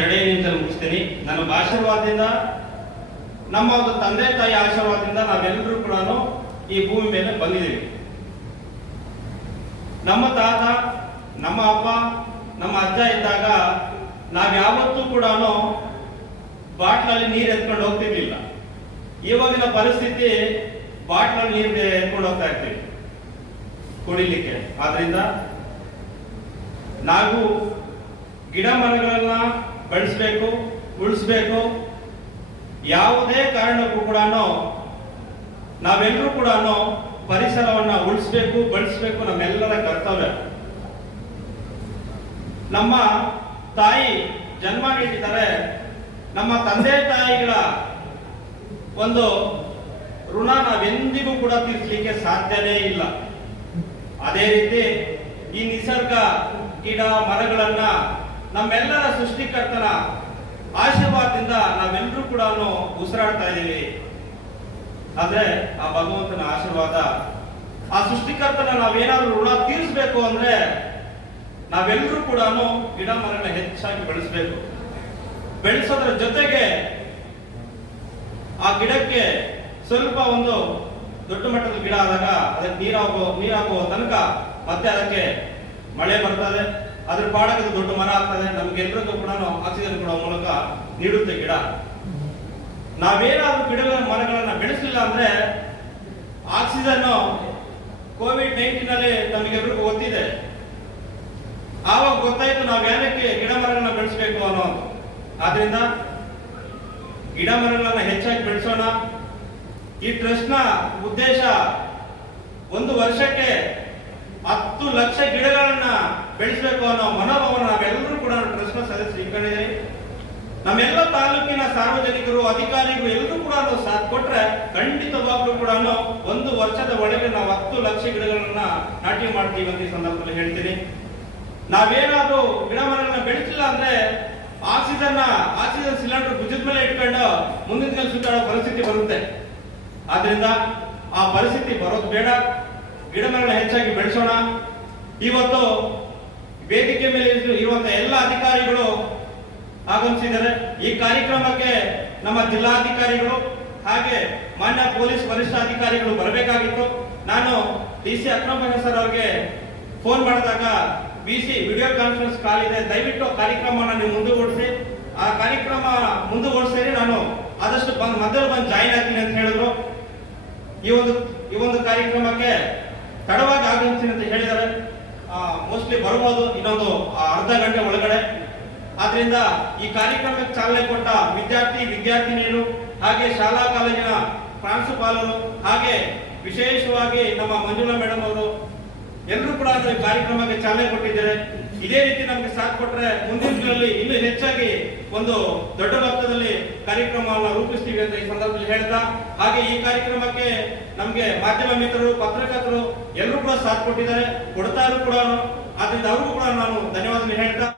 ಎರಡೇ ನಿಮಿಷದಲ್ಲಿ ಮುಗಿಸ್ತೀನಿ. ನನ್ನ ಆಶೀರ್ವಾದದಿಂದ ನಮ್ಮ ಒಂದು ತಂದೆ ತಾಯಿ ಆಶೀರ್ವಾದದಿಂದ ನಾವೆಲ್ಲರೂ ಕೂಡ ಈ ಭೂಮಿ ಮೇಲೆ ಬಂದಿದ್ದೀವಿ. ನಮ್ಮ ತಾತ, ನಮ್ಮ ಅಪ್ಪ, ನಮ್ಮ ಅಜ್ಜ ಇದ್ದಾಗ ನಾವು ಯಾವತ್ತೂ ಕೂಡ ಬಾಟ್ಲಲ್ಲಿ ನೀರು ಎತ್ಕೊಂಡು ಹೋಗ್ತಿರ್ಲಿಲ್ಲ. ಇವಾಗಿನ ಪರಿಸ್ಥಿತಿ ಬಾಟ್ಲಲ್ಲಿ ನೀರು ಎತ್ಕೊಂಡು ಹೋಗ್ತಾ ಇರ್ತೀವಿ. ಕುಡಿಲಿಕ್ಕೆ. ಆದ್ರಿಂದ, ನಾವು ಗಿಡ ಮರಗಳನ್ನ ಬೆಳೆಸಬೇಕು, ಉಳಿಸ್ಬೇಕು. ಯಾವುದೇ ಕಾರಣಕ್ಕೂ ಕೂಡ ನಾವೆಲ್ಲರೂ ಕೂಡ ಪರಿಸರವನ್ನ ಉಳಿಸ್ಬೇಕು, ಬಳಸಬೇಕು ನಮ್ಮೆಲ್ಲರ ಕರ್ತವ್ಯ. ನಮ್ಮ ತಾಯಿ ಜನ್ಮ ನೀಡಿದ್ದಾರೆ ನಮ್ಮ ತಂದೆ ತಾಯಿಗಳ ಒಂದು ಋಣ ನಾವೆಂದಿಗೂ ಕೂಡ ತೀರ್ಸಲಿಕ್ಕೆ ಸಾಧ್ಯನೇ ಇಲ್ಲ. ಅದೇ ರೀತಿ ಈ ನಿಸರ್ಗ ಗಿಡ ಮರಗಳನ್ನ ನಮ್ಮೆಲ್ಲರ ಸೃಷ್ಟಿಕರ್ತನ ಆಶೀರ್ವಾದದಿಂದ ನಾವೆಲ್ಲರೂ ಕೂಡ ಉಸಿರಾಡ್ತಾ ಇದ್ದೀವಿ. ಆದ್ರೆ ಆ ಭಗವಂತನ ಆಶೀರ್ವಾದ, ಆ ಸೃಷ್ಟಿಕರ್ತನ ನಾವೇನಾದ್ರೂ ಋಣ ತೀರಿಸಬೇಕು ಅಂದ್ರೆ ನಾವೆಲ್ಲರೂ ಕೂಡ ಗಿಡ ಮರನ ಹೆಚ್ಚಾಗಿ ಬೆಳೆಸಬೇಕು. ಬೆಳೆಸೋದ್ರ ಜೊತೆಗೆ ಆ ಗಿಡಕ್ಕೆ ಸ್ವಲ್ಪ ಒಂದು ದೊಡ್ಡ ಮಟ್ಟದ ಗಿಡ ಆದಾಗ ಅದಕ್ಕೆ ನೀರಾಗೋ, ನೀರಾಗುವ ತನಕ ಮತ್ತೆ ಅದಕ್ಕೆ ಮಳೆ ಬರ್ತದೆ. ಅದ್ರ ಪಾಡಕ್ಕೆ ದೊಡ್ಡ ಮರ ಆಗ್ತದೆ ನಮ್ಗೆಲ್ಲರಿಗೂ ಕೂಡ ಆಕ್ಸಿಜನ್ ಕೊಡುವ ಮೂಲಕ ನೀಡುತ್ತೆ ಗಿಡ. ನಾವೇನಾದ್ರೂ ಗಿಡಗಳ ಮರಗಳನ್ನ ಬೆಳೆಸಲಿಲ್ಲ ಅಂದ್ರೆ ಆಕ್ಸಿಜನ್ ಕೋವಿಡ್ ನೈನ್ಟೀನ್ ಅಲ್ಲಿ ನಮಗೆಲ್ರಿಗೂ ಗೊತ್ತಿದೆ ಆವಾಗ ಗೊತ್ತಾಯ್ತು ನಾವು ಯಾರಕ್ಕೆ ಗಿಡ ಮರಗಳನ್ನ ಬೆಳೆಸಬೇಕು ಅನ್ನೋ ಆದ್ರಿಂದ ಗಿಡ ಮರಗಳನ್ನ ಹೆಚ್ಚಾಗಿ ಬೆಳೆಸೋಣ. ಈ ಟ್ರಸ್ಟ್ ಉದ್ದೇಶ ಒಂದು ವರ್ಷಕ್ಕೆ ಹತ್ತು ಲಕ್ಷ ಗಿಡಗಳನ್ನ ಬೆಳೆಸಬೇಕು ಅನ್ನೋ ಮನೋಭಾವನ ನಾವೆಲ್ಲರೂ ಕೂಡ ಟ್ರಸ್ಟ್ನ ಸದಸ್ಯರು ಇಟ್ಕೊಂಡಿದ್ದೀವಿ ನಮ್ಮೆಲ್ಲ ತಾಲೂಕಿನ ಸಾರ್ವಜನಿಕರು, ಅಧಿಕಾರಿಗಳು ಎಲ್ಲರೂ ಕೂಡ ಅದು ಸಾಥ್ ಕೊಟ್ರೆ ಖಂಡಿತವಾಗ್ಲೂ ಕೂಡ ಒಂದು ವರ್ಷದ ಒಳಗೆ ನಾವು ಹತ್ತು ಲಕ್ಷ ಗಿಡಗಳನ್ನ ನಾಟಿ ಮಾಡ್ತೀವಿ ಅಂತ ಈ ಸಂದರ್ಭದಲ್ಲಿ ಹೇಳ್ತೀನಿ. ನಾವೇನಾದ್ರೂ ಗಿಡ ಮರಗಳನ್ನ ಬೆಳೆಸಿಲ್ಲ ಅಂದ್ರೆ ಆಕ್ಸಿಜನ್ ಆಕ್ಸಿಜನ್ ಸಿಲಿಂಡರ್ ಭುಜದ ಮೇಲೆ ಇಟ್ಕೊಂಡು ಮುಂದಿನ ದಿನ ಸುತ್ತಾಡೋ ಪರಿಸ್ಥಿತಿ ಬರುತ್ತೆ. ಆದ್ರಿಂದ ಆ ಪರಿಸ್ಥಿತಿ ಬರೋದು ಬೇಡ. ಗಿಡ ಮರಗಳನ್ನ ಹೆಚ್ಚಾಗಿ ಬೆಳೆಸೋಣ. ಇವತ್ತು ವೇದಿಕೆ ಮೇಲೆ ಇರುವಂತಹ ಎಲ್ಲ ಅಧಿಕಾರಿಗಳು ಆಗಮಿಸಿದ್ದಾರೆ. ಈ ಕಾರ್ಯಕ್ರಮಕ್ಕೆ ನಮ್ಮ ಜಿಲ್ಲಾಧಿಕಾರಿಗಳು ಹಾಗೆ ಮಾನ್ಯ ಪೊಲೀಸ್ ವರಿಷ್ಠ ಅಧಿಕಾರಿಗಳು ಬರಬೇಕಾಗಿತ್ತು. ನಾನು ಡಿ ಸಿ ಅಕ್ರಮ್ ಸರ್ ಅವರಿಗೆ ಫೋನ್ ಮಾಡಿದಾಗ B C video conference call ಇದೆ. ದಯವಿಟ್ಟು ಕಾರ್ಯಕ್ರಮನ ನೀವು ಮುಂದುವರಿಸಿ. ಆ ಕಾರ್ಯಕ್ರಮ ಮುಂದುವರಿಸಿದ್ರೆ ನಾನು ಆದಷ್ಟು ಬಂದು ಮೊದಲು ಬಂದು ಜಾಯಿನ್ ಆಗ್ತೀನಿ ಅಂತ ಹೇಳಿದ್ರು. ಈ ಒಂದು ಈ ಒಂದು ಕಾರ್ಯಕ್ರಮಕ್ಕೆ ತಡವಾಗಿ ಆಗಮಿಸ್ತೀನಿ ಅಂತ ಹೇಳಿದ್ದಾರೆ. ಮೋಸ್ಟ್ಲಿ ಬರ್ಬೋದು ಇನ್ನೊಂದು ಅರ್ಧ ಗಂಟೆ ಒಳಗಡೆ. ಆದ್ರಿಂದ ಈ ಕಾರ್ಯಕ್ರಮಕ್ಕೆ ಚಾಲನೆ ಕೊಟ್ಟ ವಿದ್ಯಾರ್ಥಿ, ವಿದ್ಯಾರ್ಥಿನಿಯರು, ಹಾಗೆ ಶಾಲಾ ಕಾಲೇಜಿನ ಪ್ರಾಂಶುಪಾಲರು, ಹಾಗೆ ವಿಶೇಷವಾಗಿ ನಮ್ಮ ಮಂಜುಳಾ ಮೇಡಮ್ ಅವರು ಎಲ್ಲರೂ ಕೂಡ ಈ ಕಾರ್ಯಕ್ರಮಕ್ಕೆ ಚಾಲನೆ ಕೊಟ್ಟಿದ್ದಾರೆ. ಇದೇ ರೀತಿ ನಮಗೆ ಸಾಥ್ ಕೊಟ್ಟರೆ ಮುಂದಿನ ದಿನಗಳಲ್ಲಿ ಇನ್ನೂ ಹೆಚ್ಚಾಗಿ ಒಂದು ದೊಡ್ಡ ಮಟ್ಟದಲ್ಲಿ ಕಾರ್ಯಕ್ರಮವನ್ನು ರೂಪಿಸ್ತೀವಿ ಅಂತ ಈ ಸಂದರ್ಭದಲ್ಲಿ ಹೇಳ್ತಾ, ಹಾಗೆ ಈ ಕಾರ್ಯಕ್ರಮಕ್ಕೆ ನಮಗೆ ಮಾಧ್ಯಮ ಮಿತ್ರರು, ಪತ್ರಕರ್ತರು ಎಲ್ಲರೂ ಕೂಡ ಸಾಥ್ ಕೊಟ್ಟಿದ್ದಾರೆ. ಕೊಡ್ತಾರು ಕೂಡ. ಆದ್ರಿಂದ ಅವ್ರಿಗೂ ಕೂಡ ನಾನು ಧನ್ಯವಾದ ಹೇಳ್ತಾ